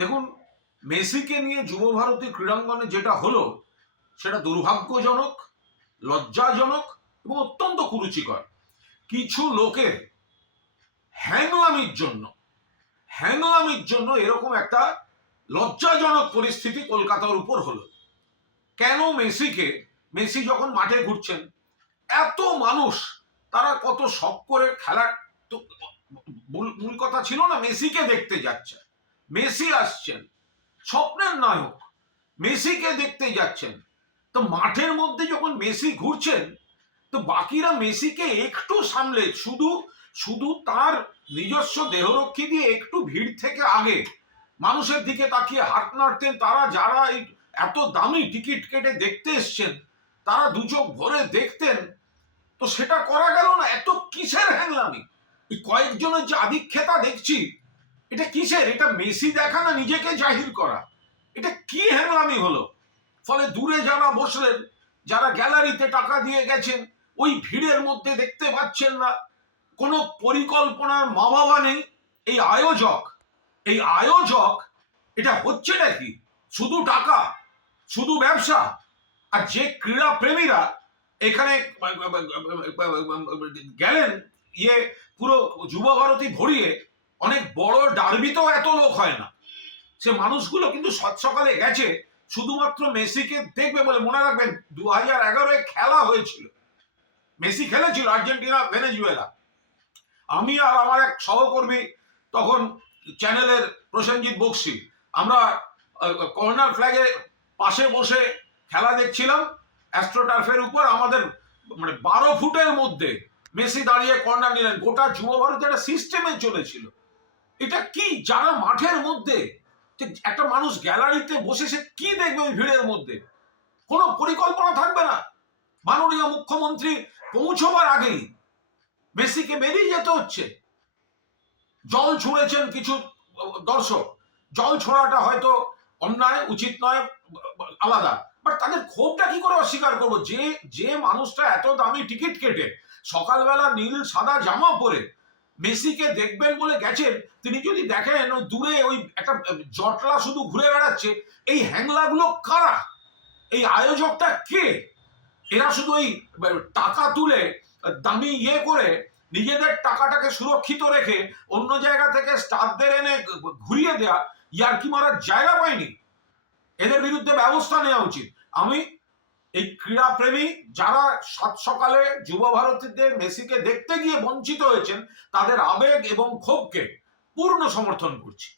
দেখুন, মেসিকে নিয়ে যুব ভারতী ক্রীড়াঙ্গনে যেটা হলো সেটা দুর্ভাগ্যজনক, লজ্জাজনক এবং অত্যন্ত কুরুচিকর। কিছু লোকের হ্যাংলামির জন্য এরকম একটা লজ্জাজনক পরিস্থিতি কলকাতার উপর হলো। কেন মেসি যখন মাঠে ঘুরছেন, এত মানুষ তারা কত শখ করে খেলার, তো মূল কথা ছিল না মেসিকে দেখতে যাচ্ছে, মেসি আসছেন, স্বপ্নের নায়ক, মেসিকে দেখতে যাচ্ছেন। তো মাঠের মধ্যে যখন মেসি ঘুরছেন, তো বাকিরা মেসিকে একটু সামলে শুধু শুধু তার নিজস্ব দেহরক্ষী দিয়ে একটু ভিড় থেকে আগে মানুষের দিকে তাকিয়ে হাত নাড়তেন। তারা যারা এই এত দামি টিকিট কেটে দেখতে এসছেন তারা দু চোখ ভরে দেখতেন। তো সেটা করা গেল না। এত কিসের হ্যাংলামি? এই কয়েকজনের যে আধিক্ষেতা দেখছি, এটা কিসের? এটা মেসি দেখা না নিজেকে জাহির করা? এটা কি হ্যাংলামি হলো? ফলে দূরে যারা বসলেন, যারা গ্যালারিতে টাকা দিয়ে গেছেন, ওই ভিড়ের মধ্যে দেখতে পাচ্ছেন না। কোনো পরিকল্পনার মা বাবা নেই। এই আয়োজক এটা হচ্ছেটা কি? শুধু টাকা, শুধু ব্যবসা। আর যে ক্রীড়া প্রেমীরা এখানে গেলেন, পুরো যুব ভারতী ভরিয়ে, অনেক বড় ডার্বিতেও এত লোক হয় না। সে মানুষগুলো কিন্তু সকালে গেছে শুধুমাত্র মেসিকে দেখবে বলে। মনে রাখবেন 2011-এ খেলা হয়েছিল, মেসি খেলেছিল আর্জেন্টিনা ভেনেজুয়েলা। আমি আর আমার এক সহকর্মী তখন চ্যানেলের প্রসেনজিৎ বক্সি, আমরা কর্নার ফ্ল্যাগের পাশে বসে খেলা দেখছিলাম অ্যাস্ট্রোটার্ফের উপর। আমাদের 12 ফুটের মধ্যে মেসি দাঁড়িয়ে কর্নার নিলেন। গোটা যুব ভারত একটা সিস্টেমে চলেছিল। এটা কি? যারা মাঠের মধ্যে, একটা মানুষ গ্যালারিতে বসে সে কি দেখবে ওই ভিড়ের মধ্যে? কোনো পরিকল্পনা থাকবে না। মাননীয় মুখ্যমন্ত্রী পৌঁছবার আগেই মেসিকে বেরিয়ে যেতে হচ্ছে। জল ছুঁড়েছেন কিছু দর্শক, জল ছোড়াটা হয়তো অন্যায়, উচিত নয়, আলাদা। বাট তাদের ক্ষোভটা কি করে অস্বীকার করবো? যে মানুষটা এত দামি টিকিট কেটে সকালবেলা নীল সাদা জামা পরে মেসিকে দেখবেন বলে গেছেন, তিনি যদি দেখেন দূরে ওই একটা জটলা শুধু ঘুরে বেড়াচ্ছে, এই হ্যাংলাগুলো কারা? এই আয়োজকটা কে? এরা শুধু ওই টাকা তুলে দামি করে নিজেদের টাকাটাকে সুরক্ষিত রেখে অন্য জায়গা থেকে স্টাফদের এনে ঘুরিয়ে দেয়া, ইয়ার্কি মারার জায়গা পায়নি। এদের বিরুদ্ধে ব্যবস্থা নেওয়া উচিত। আমি এই ক্রীড়া প্রেমী যারা সাত সকালে যুব ভারতীতে মেসিকে দেখতে গিয়ে বঞ্চিত হয়েছেন, তাদের আবেগ এবং ক্ষোভকে পূর্ণ সমর্থন করছি।